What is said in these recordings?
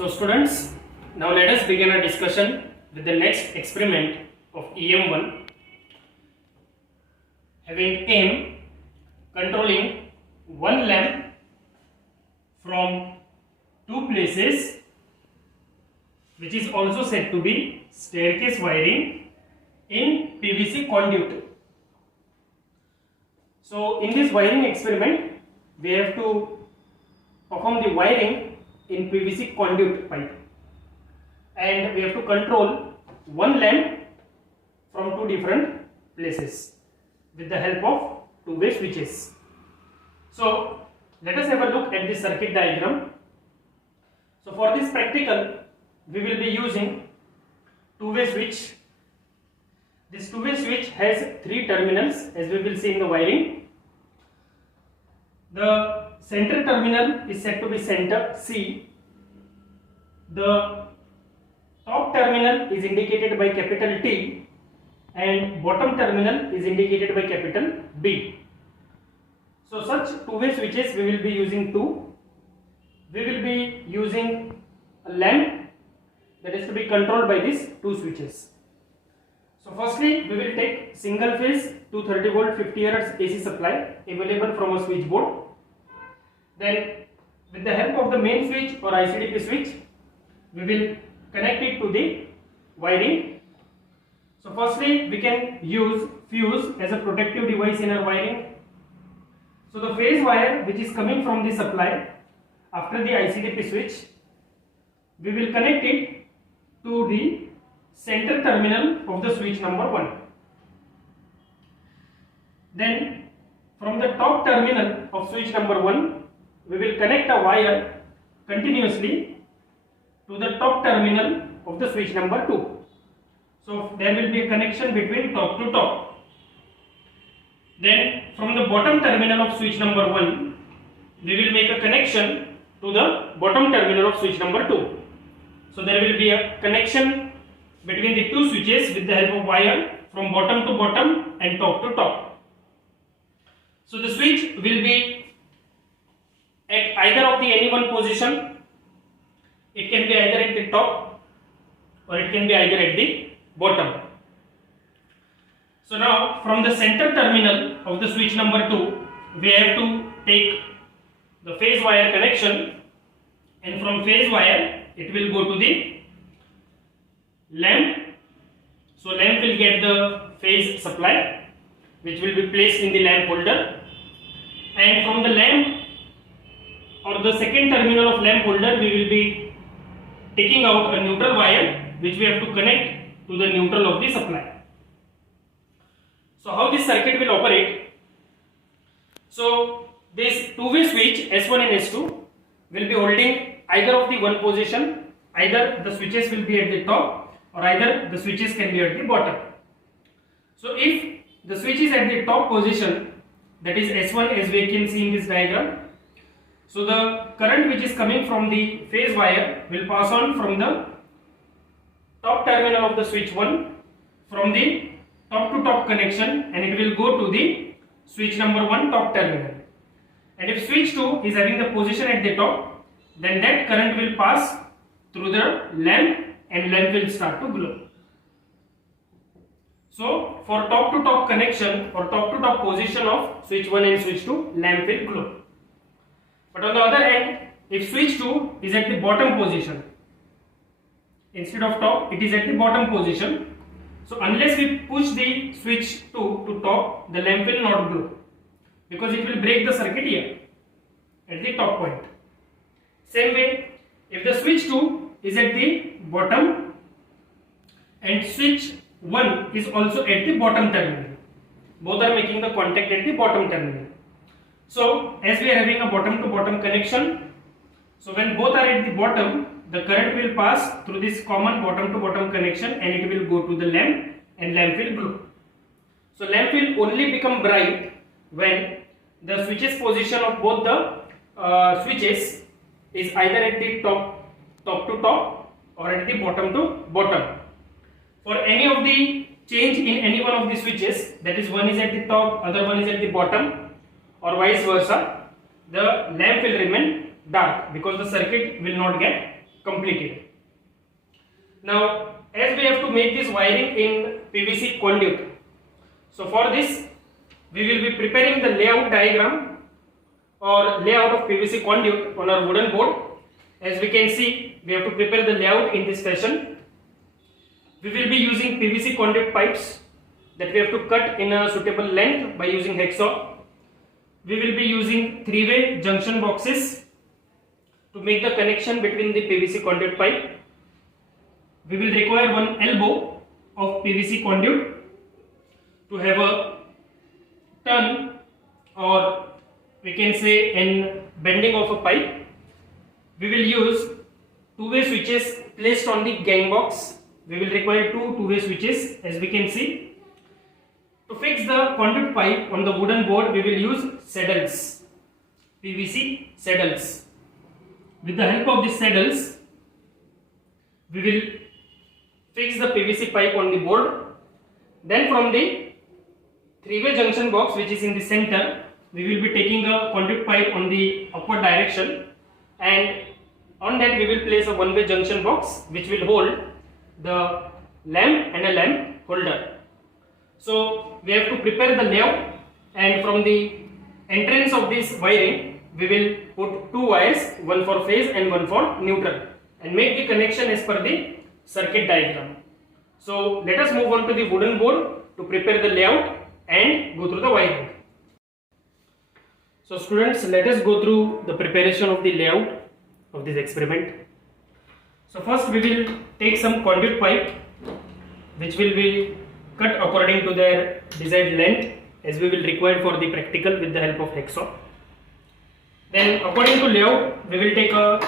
So students, now let us begin our discussion with the next experiment of EM1, having aim controlling one lamp from two places, which is also said to be staircase wiring in PVC conduit. So in this wiring experiment, we have to perform the wiring in PVC conduit pipe, and we have to control one lamp from two different places with the help of two-way switches. So let us have a look at this circuit diagram. So for this practical, we will be using two-way switch. This two-way switch has three terminals, as we will see in the wiring. The center terminal is said to be center C. The top terminal is indicated by capital T and bottom terminal is indicated by capital B. So such two-way switches we will be using two. We will be using a lamp that is to be controlled by these two switches. So firstly, we will take single phase 230 volt 50 Hz AC supply available from a switchboard. Then with the help of the main switch or ICDP switch, we will connect it to the wiring. So firstly, we can use fuse as a protective device in our wiring. So the phase wire which is coming from the supply after the ICDP switch, we will connect it to the center terminal of the switch number 1. Then from the top terminal of switch number 1, we will connect a wire continuously to the top terminal of the switch number 2. So there will be a connection between top to top. Then from the bottom terminal of switch number 1, we will make a connection to the bottom terminal of switch number 2. So there will be a connection between the two switches with the help of wire from bottom to bottom and top to top. So the switch will be at either of the any one position. It can be either at the top or it can be either at the bottom. So now from the center terminal of the switch number 2, we have to take the phase wire connection, and from phase wire it will go to the lamp. So lamp will get the phase supply which will be placed in the lamp holder, and from the lamp or the second terminal of lamp holder we will be taking out a neutral wire which we have to connect to the neutral of the supply. So how this circuit will operate? So this two-way switch S1 and S2 will be holding either of the one position. Either the switches will be at the top or either the switches can be at the bottom. So if the switch is at the top position, that is S1, as we can see in this diagram, so the current which is coming from the phase wire will pass on from the top terminal of the switch 1 from the top to top connection, and it will go to the switch number 1 top terminal. And if switch 2 is having the position at the top, then that current will pass through the lamp and lamp will start to glow. So for top to top connection or top to top position of switch 1 and switch 2, lamp will glow. But on the other hand, if switch 2 is at the bottom position, instead of top, it is at the bottom position. So unless we push the switch 2 to top, the lamp will not glow because it will break the circuit here at the top point. Same way, if the switch 2 is at the bottom and switch 1 is also at the bottom terminal, both are making the contact at the bottom terminal. So as we are having a bottom to bottom connection, so when both are at the bottom, the current will pass through this common bottom to bottom connection and it will go to the lamp and lamp will glow. So lamp will only become bright when the switches position of both the switches is either at the top to top or at the bottom to bottom. For any of the change in any one of the switches, that is one is at the top, other one is at the bottom, or vice versa, the lamp will remain dark because the circuit will not get completed. Now, as we have to make this wiring in PVC conduit, so for this we will be preparing the layout diagram or layout of PVC conduit on our wooden board. As we can see, we have to prepare the layout in this fashion. We will be using PVC conduit pipes that we have to cut in a suitable length by using hacksaw. We will be using three-way junction boxes to make the connection between the PVC conduit pipe. We will require one elbow of PVC conduit to have a turn, or we can say an bending of a pipe. We will use two-way switches placed on the gang box. We will require two-way switches, as we can see. To fix the conduit pipe on the wooden board, we will use saddles, PVC saddles. With the help of these saddles, we will fix the PVC pipe on the board. Then from the three-way junction box, which is in the center, we will be taking a conduit pipe on the upward direction, and on that we will place a one-way junction box which will hold the lamp and a lamp holder. So we have to prepare the layout, and from the entrance of this wiring we will put two wires, one for phase and one for neutral, and make the connection as per the circuit diagram. So let us move on to the wooden board to prepare the layout and go through the wiring. So students, let us go through the preparation of the layout of this experiment. So first we will take some conduit pipe which will be cut according to their desired length, as we will require for the practical with the help of hacksaw. Then according to layout, we will take a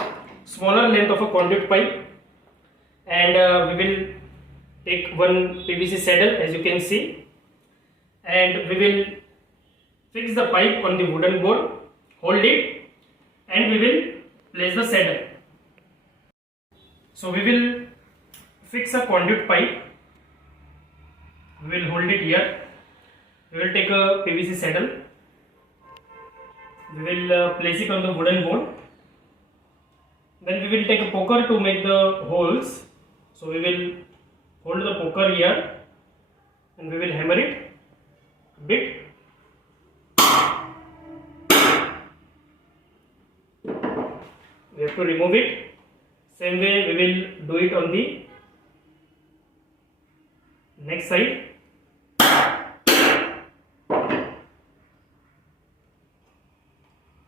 smaller length of a conduit pipe, and we will take one PVC saddle, as you can see, and we will fix the pipe on the wooden board, hold it, and we will place the saddle. So we will fix a conduit pipe. We will hold it here. We will take a PVC saddle. We will place it on the wooden board. Then we will take a poker to make the holes. So we will hold the poker here and we will hammer it a bit. We have to remove it. Same way we will do it on the next side.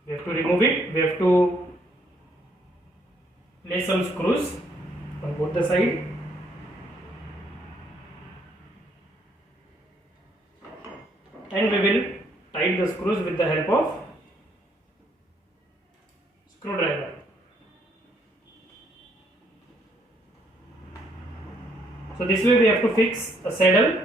We have to remove it. We have to place some screws on both the sides. And we will tighten the screws with the help of screwdriver. So this way we have to fix a saddle.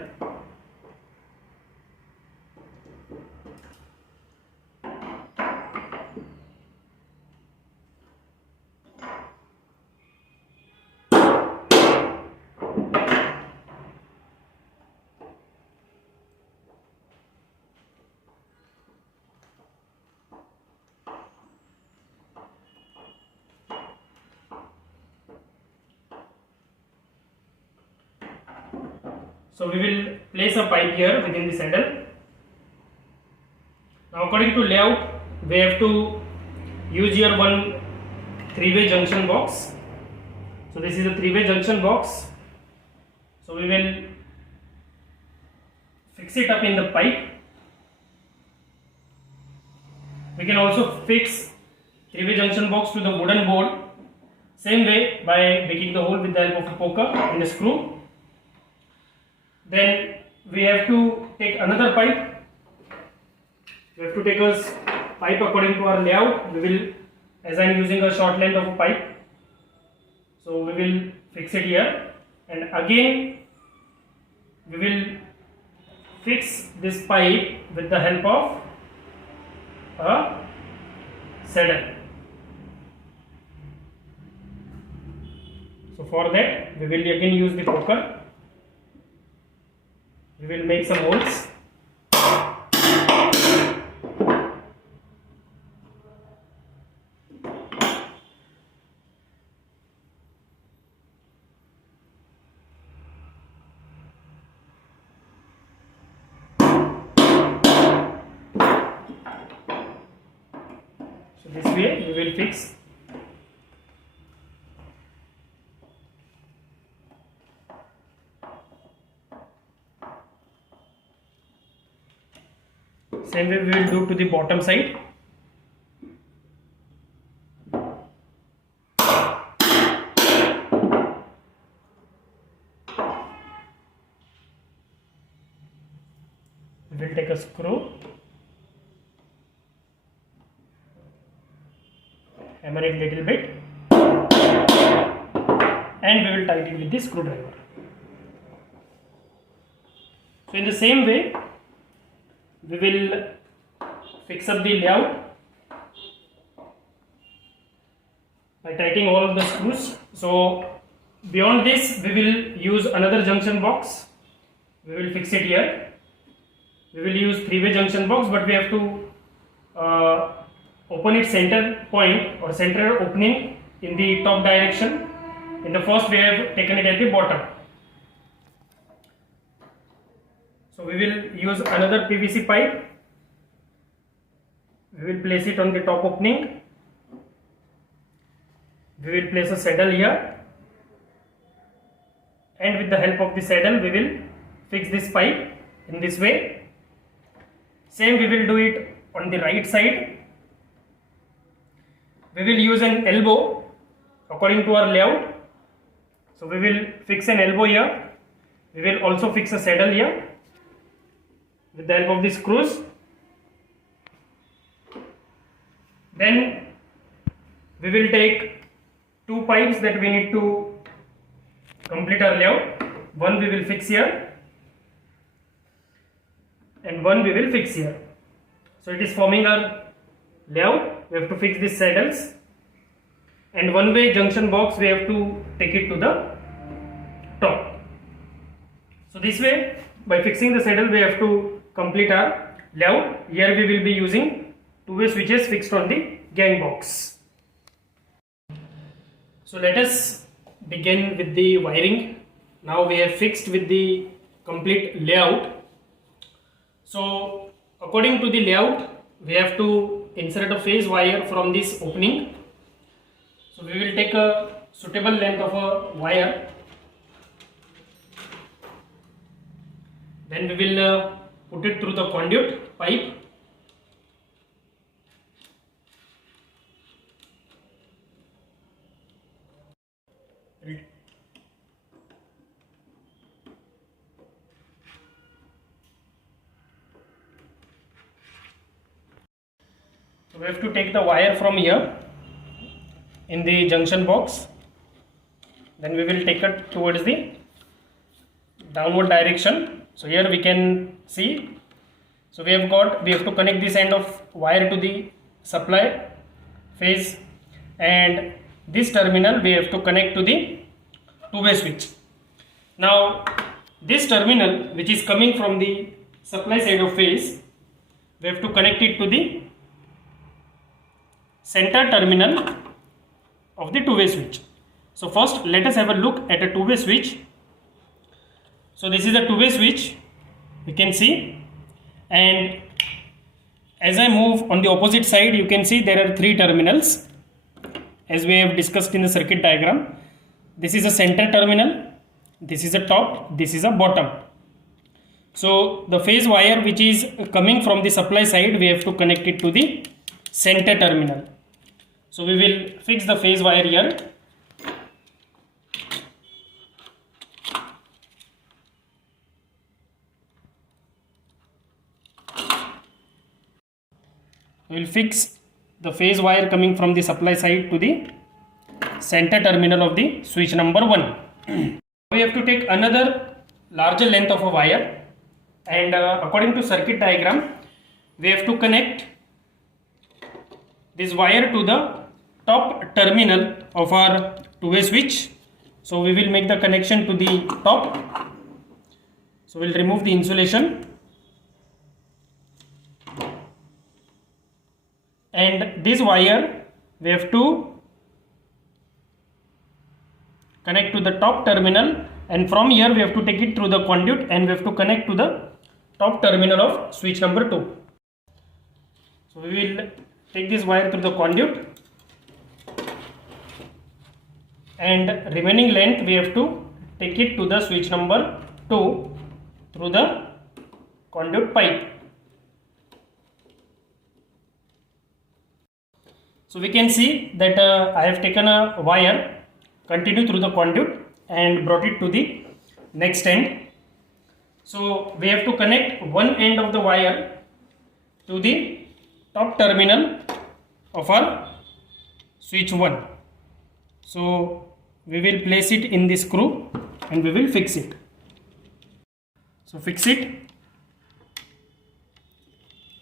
So we will place a pipe here within the saddle. Now according to layout, we have to use here one three-way junction box. So this is a three-way junction box. So we will fix it up in the pipe. We can also fix three-way junction box to the wooden board same way by making the hole with the help of a poker and a screw. Then we have to take another pipe. We have to take a pipe according to our layout. We will, as I am using a short length of a pipe, so we will fix it here, and again we will fix this pipe with the help of a saddle. So for that we will again use the poker. We will make some holes. This way we will fix. Same way we will do to the bottom side. We will take a screw, hammer it little bit, and we will tighten it with the screwdriver. So in the same way we will fix up the layout by tightening all of the screws. So beyond this we will use another junction box. We will fix it here. We will use three-way junction box, but we have to open its center point or center opening in the top direction. In the first we have taken it at the bottom. So we will use another PVC pipe. We will place it on the top opening. We will place a saddle here, and with the help of the saddle we will fix this pipe in this way. Same we will do it on the right side. We will use an elbow according to our layout. So we will fix an elbow here. We will also fix a saddle here with the help of the screws. Then we will take two pipes that we need to complete our layout. One we will fix here and one we will fix here. So it is forming our layout. We have to fix these saddles, and one way junction box we have to take it to the top. So this way, by fixing the saddle, we have to complete our layout. Here we will be using two-way switches fixed on the gang box. So let us begin with the wiring. Now we have fixed with the complete layout. So according to the layout, we have to insert a phase wire from this opening. So we will take a suitable length of a wire. Then we will put it through the conduit pipe. So we have to take the wire from here in the junction box. Then we will take it towards the downward direction. So here we can see. So we have to connect this end of wire to the supply phase, and this terminal we have to connect to the two-way switch. Now this terminal which is coming from the supply side of phase, we have to connect it to the center terminal of the two-way switch. So first let us have a look at a two-way switch. So this is a two-way switch, you can see, and as I move on the opposite side, you can see there are three terminals as we have discussed in the circuit diagram. This is a center terminal, this is a top, this is a bottom. So the phase wire which is coming from the supply side, we have to connect it to the center terminal. So we will fix the phase wire here. We will fix the phase wire coming from the supply side to the center terminal of the switch number 1. We have to take another larger length of a wire, and according to circuit diagram, we have to connect this wire to the top terminal of our two-way switch. So we will make the connection to the top. So we will remove the insulation, and this wire we have to connect to the top terminal, and from here we have to take it through the conduit and we have to connect to the top terminal of switch number 2. So we will take this wire through the conduit, and remaining length we have to take it to the switch number 2 through the conduit pipe. So we can see that I have taken a wire, continue through the conduit and brought it to the next end. So we have to connect one end of the wire to the top terminal of our switch 1. So we will place it in the screw and we will fix it. So fix it,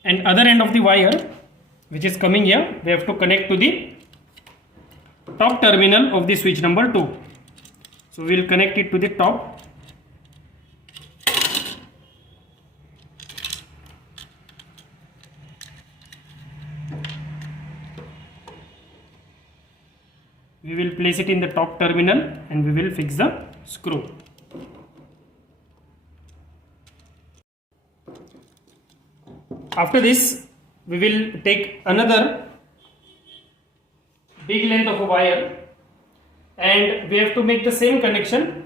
and other end of the wire which is coming here, we have to connect to the top terminal of the switch number 2. So we will connect it to the top. We will place it in the top terminal and we will fix the screw. After this, we will take another big length of a wire and we have to make the same connection.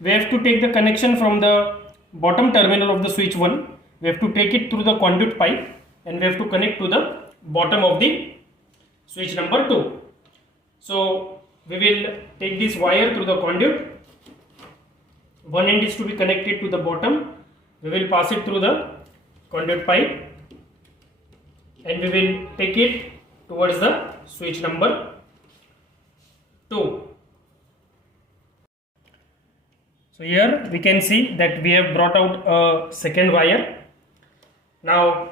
We have to take the connection from the bottom terminal of the switch 1. We have to take it through the conduit pipe and we have to connect to the bottom of the switch number 2. So we will take this wire through the conduit. One end is to be connected to the bottom. We will pass it through the conduit pipe and we will take it towards the switch number 2. So here we can see that we have brought out a second wire. Now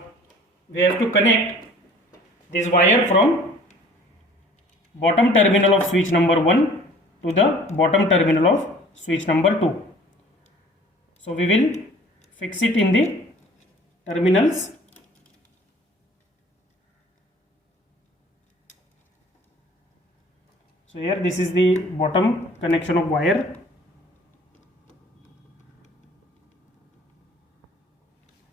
we have to connect this wire from bottom terminal of switch number 1 to the bottom terminal of switch number 2. So we will fix it in the terminals. So here this is the bottom connection of wire.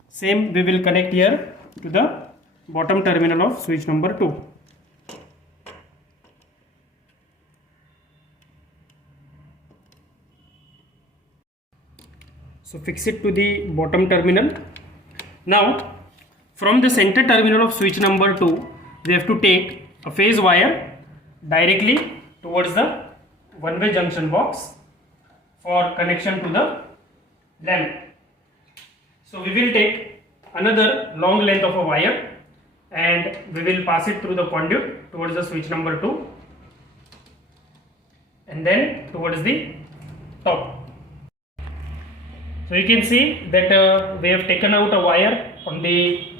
Same we will connect here to the bottom terminal of switch number 2. So fix it to the bottom terminal. Now from the center terminal of switch number 2, we have to take a phase wire directly towards the one-way junction box for connection to the lamp. So we will take another long length of a wire and we will pass it through the conduit towards the switch number 2 and then towards the top. So you can see that we have taken out a wire on the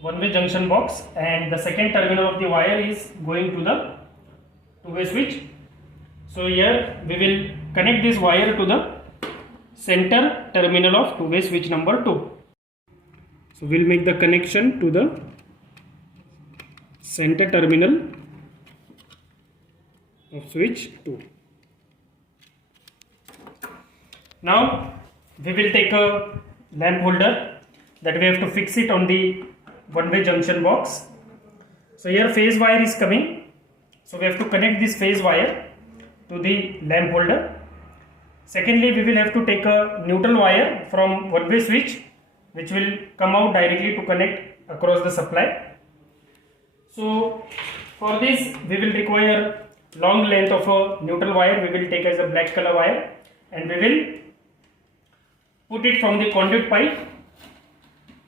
one-way junction box and the second terminal of the wire is going to the two-way switch. So here we will connect this wire to the center terminal of two-way switch number 2. So we will make the connection to the center terminal of switch 2. Now we will take a lamp holder that we have to fix it on the one-way junction box. So here phase wire is coming. So we have to connect this phase wire to the lamp holder. Secondly, we will have to take a neutral wire from one-way switch which will come out directly to connect across the supply. So for this we will require long length of a neutral wire. We will take as a black color wire and we will put it from the conduit pipe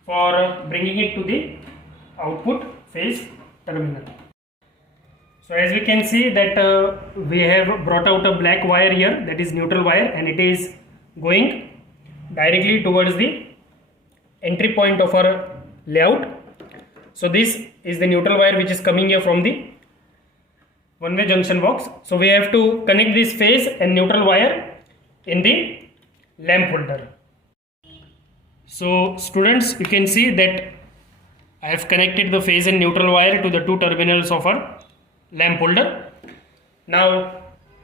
for bringing it to the output phase terminal. So as we can see that we have brought out a black wire here, that is neutral wire, and it is going directly towards the entry point of our layout. So this is the neutral wire which is coming here from the one-way junction box. So we have to connect this phase and neutral wire in the lamp holder. So students, you can see that I have connected the phase and neutral wire to the two terminals of our lamp holder. Now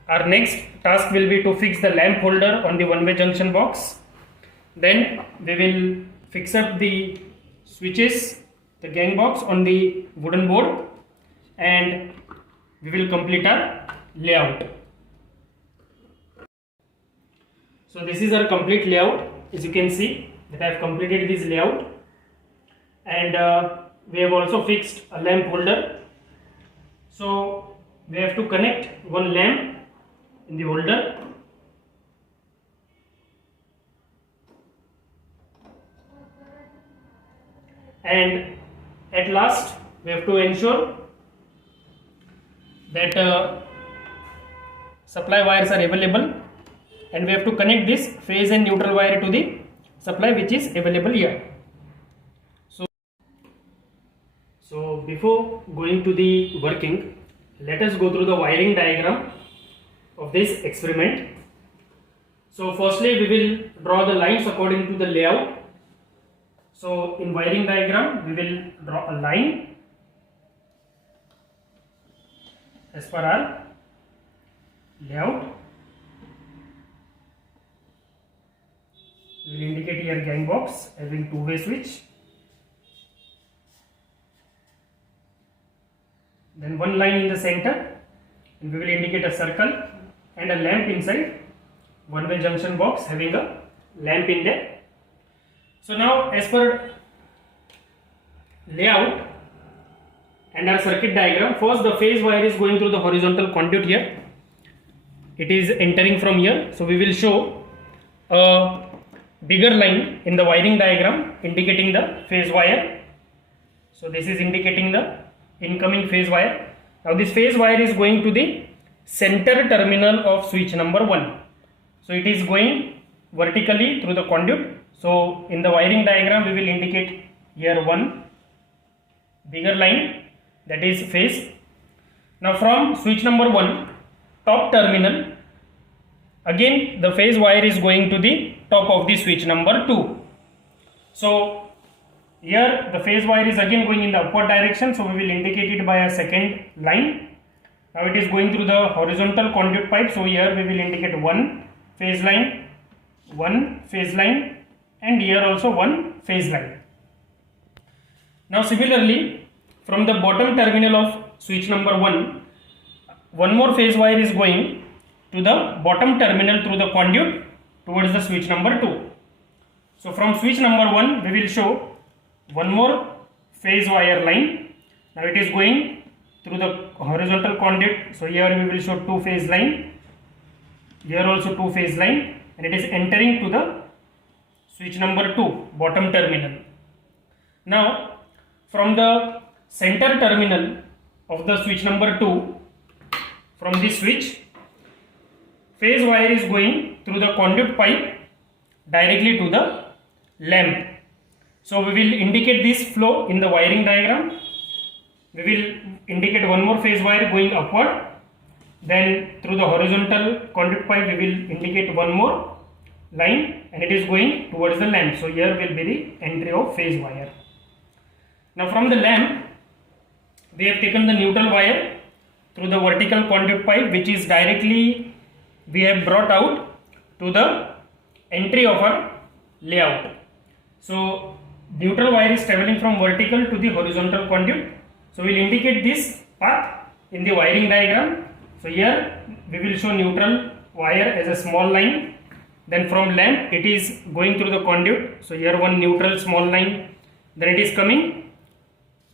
our next task will be to fix the lamp holder on the one-way junction box. Then we will fix up the switches the gang box on the wooden board, and we will complete our layout. So this is our complete layout. As you can see that I have completed this layout, and we have also fixed a lamp holder. So we have to connect one lamp in the holder, and at last we have to ensure that supply wires are available, and we have to connect this phase and neutral wire to the supply which is available here. So before going to the working, let us go through the wiring diagram of this experiment. So firstly we will draw the lines according to the layout. So in wiring diagram we will draw a line as per our layout. We will indicate here gang box having two-way switch. Then one line in the center, and we will indicate a circle and a lamp inside, one-way junction box having a lamp in there. So now as per layout and our circuit diagram, first the phase wire is going through the horizontal conduit here. It is entering from here. So we will show a bigger line in the wiring diagram indicating the phase wire. So this is indicating the incoming phase wire. Now this phase wire is going to the center terminal of switch number 1. So it is going vertically through the conduit. So in the wiring diagram we will indicate here one bigger line, that is phase. Now from switch number 1 top terminal, again the phase wire is going to the top of the switch number 2. So here the phase wire is again going in the upward direction, so we will indicate it by a second line. Now it is going through the horizontal conduit pipe, so here we will indicate one phase line, and here also one phase line. Now similarly from the bottom terminal of switch number 1, one more phase wire is going to the bottom terminal through the conduit towards the switch number 2. So from switch number 1 we will show one more phase wire line. Now it is going through the horizontal conduit, so here we will show two phase line, here also two phase line, and it is entering to the switch number 2 bottom terminal. Now from the center terminal of the switch number 2, from this switch, phase wire is going through the conduit pipe directly to the lamp. So we will indicate this flow in the wiring diagram. We will indicate one more phase wire going upward, then through the horizontal conduit pipe we will indicate one more line, and it is going towards the lamp. So here will be the entry of phase wire. Now from the lamp we have taken the neutral wire through the vertical conduit pipe, which is directly we have brought out to the entry of our layout. So neutral wire is traveling from vertical to the horizontal conduit. So we will indicate this path in the wiring diagram. So here we will show neutral wire as a small line. Then from lamp it is going through the conduit. So here one neutral small line. Then it is coming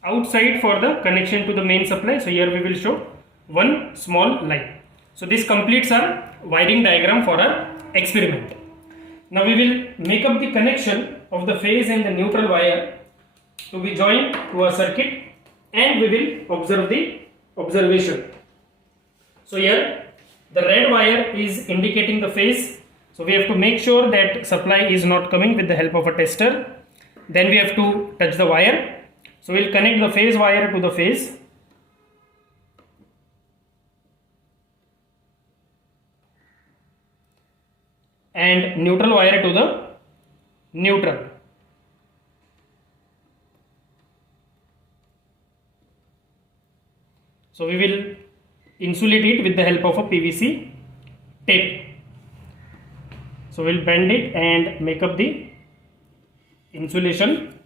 outside for the connection to the main supply. So here we will show one small line. So this completes our wiring diagram for our experiment. Now we will make up the connection of the phase and the neutral wire to be joined to a circuit, and we will observe the observation. So here the red wire is indicating the phase, so we have to make sure that supply is not coming with the help of a tester. Then we have to touch the wire. So we will connect the phase wire to the phase, and neutral wire to the neutral. So we will insulate it with the help of a PVC tape. So we will bend it and make up the insulation.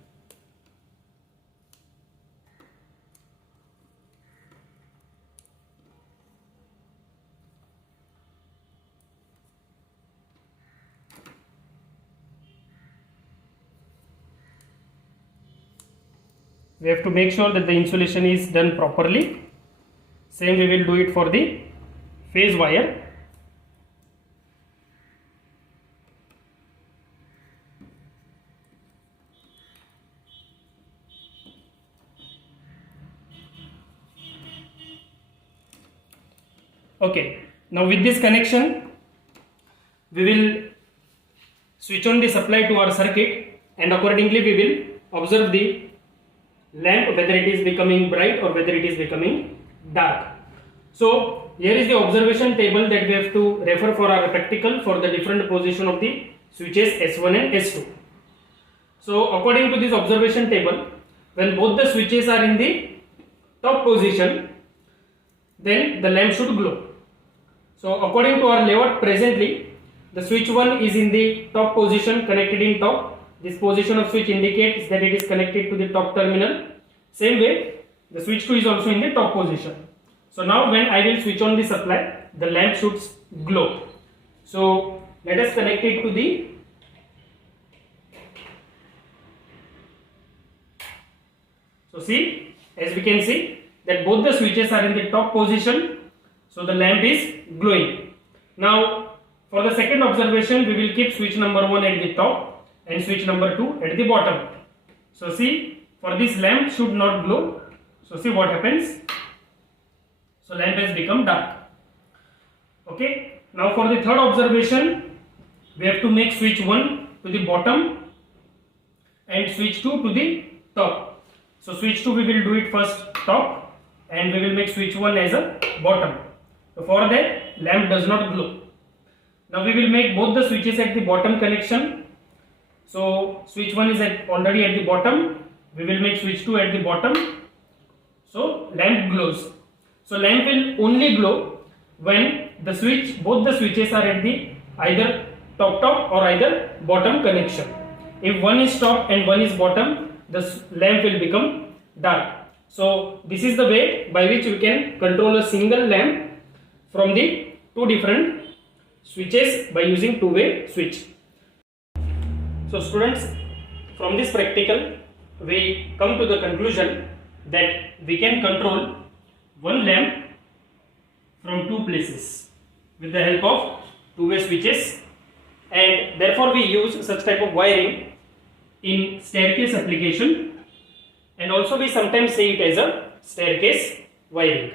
we have to make sure that the insulation is done properly. Same we will do it for the phase wire. Okay, now with this connection we will switch on the supply to our circuit, and accordingly we will observe the lamp whether it is becoming bright or whether it is becoming dark. So here is the observation table that we have to refer for our practical for the different position of the switches S1 and S2. So according to this observation table, when both the switches are in the top position, then the lamp should glow. So according to our layout, presently the switch 1 is in the top position, connected in top. This position of switch indicates that it is connected to the top terminal. Same way the switch 2 is also in the top position. So now when I will switch on the supply, the lamp should glow. So let us connect it to the see, as we can see that both the switches are in the top position, so the lamp is glowing. Now for the second observation, we will keep switch number 1 at the top and switch number 2 at the bottom. So see, for this lamp should not glow. So see what happens. So lamp has become dark. Okay. Now for the third observation, we have to make switch 1 to the bottom and switch 2 to the top. So switch 2 we will do it first top, and we will make switch 1 as a bottom. So for that, lamp does not glow. Now we will make both the switches at the bottom connection. So switch 1 is already at the bottom. We will make switch 2 at the bottom. So lamp glows. So lamp will only glow when both the switches are at the either top or either bottom connection. If one is top and one is bottom, the lamp will become dark. So this is the way by which we can control a single lamp from the two different switches by using two-way switch. So students, from this practical we come to the conclusion that we can control one lamp from two places with the help of two-way switches, and therefore we use such type of wiring in staircase application, and also we sometimes say it as a staircase wiring.